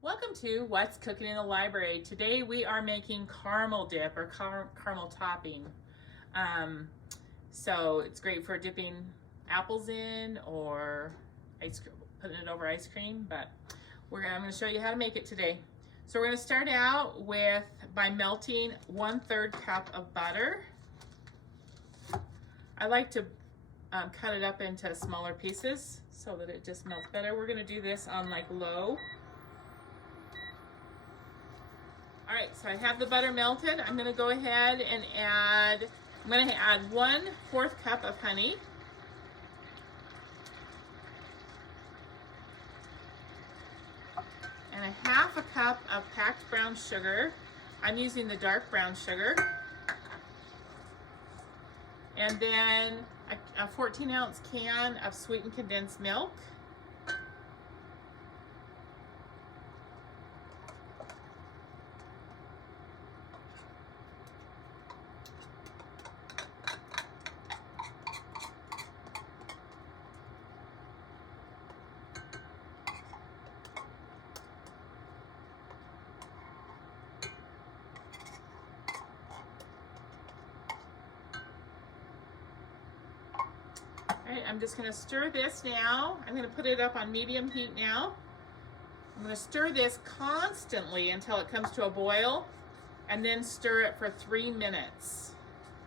Welcome to What's Cooking in the Library. Today we are making caramel dip or caramel topping. So it's great for dipping apples in or putting it over ice cream, but I'm going to show you how to make it today. So we're going to start out by melting 1/3 cup of butter. I like to cut it up into smaller pieces so that it just melts better. We're going to do this on like low. All right, so I have the butter melted. I'm gonna go ahead and add 1/4 cup of honey. And 1/2 cup of packed brown sugar. I'm using the dark brown sugar. And then a 14-ounce can of sweetened condensed milk. All right, I'm just going to stir this now. I'm going to put it up on medium heat now. I'm going to stir this constantly until it comes to a boil, and then stir it for 3 minutes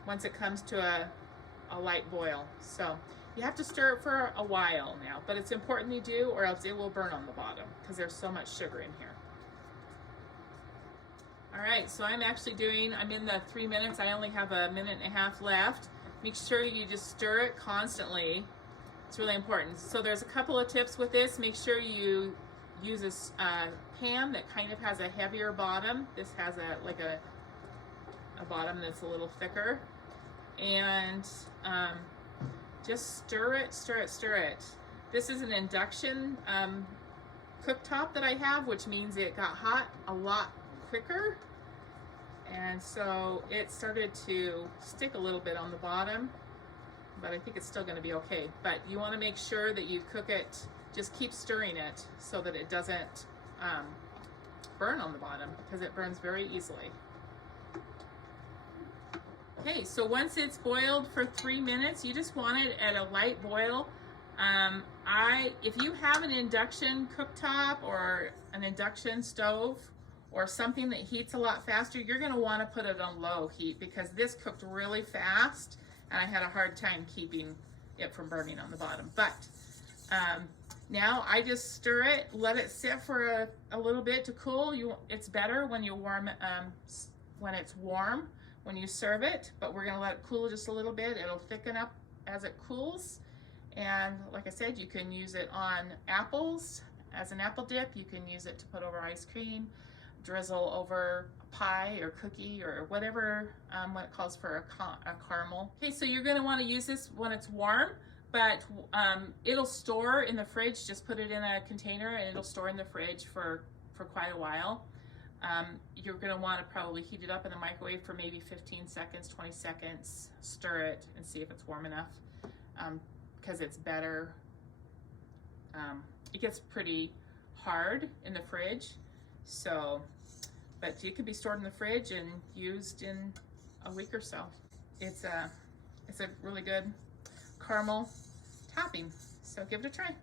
once it comes to a light boil. So you have to stir it for a while now, but it's important you do, or else it will burn on the bottom because there's so much sugar in here. All right, so I'm in the 3 minutes. I only have 1.5 minutes left. Make sure you just stir it constantly. It's really important. So there's a couple of tips with this. Make sure you use a pan that kind of has a heavier bottom. This has a bottom that's a little thicker. And just stir it, stir it, stir it. This is an induction cooktop that I have, which means it got hot a lot quicker. And so it started to stick a little bit on the bottom, but I think it's still going to be okay. But you want to make sure that you cook it, just keep stirring it so that it doesn't burn on the bottom, because it burns very easily. Okay, so once it's boiled for 3 minutes, you just want it at a light boil. If you have an induction cooktop or an induction stove, or something that heats a lot faster, you're gonna wanna put it on low heat, because this cooked really fast and I had a hard time keeping it from burning on the bottom. But now I just stir it, let it sit for a little bit to cool. It's better when you when it's warm, when you serve it, but we're gonna let it cool just a little bit. It'll thicken up as it cools. And like I said, you can use it on apples as an apple dip. You can use it to put over ice cream, drizzle over a pie or cookie or whatever when it calls for a caramel. Okay, so you're going to want to use this when it's warm, but it'll store in the fridge. Just put it in a container and it'll store in the fridge for quite a while. You're going to want to probably heat it up in the microwave for maybe 15 seconds, 20 seconds, stir it and see if it's warm enough, because it's better. It gets pretty hard in the fridge. So, but it can be stored in the fridge and used in a week or so. It's a really good caramel topping. So give it a try.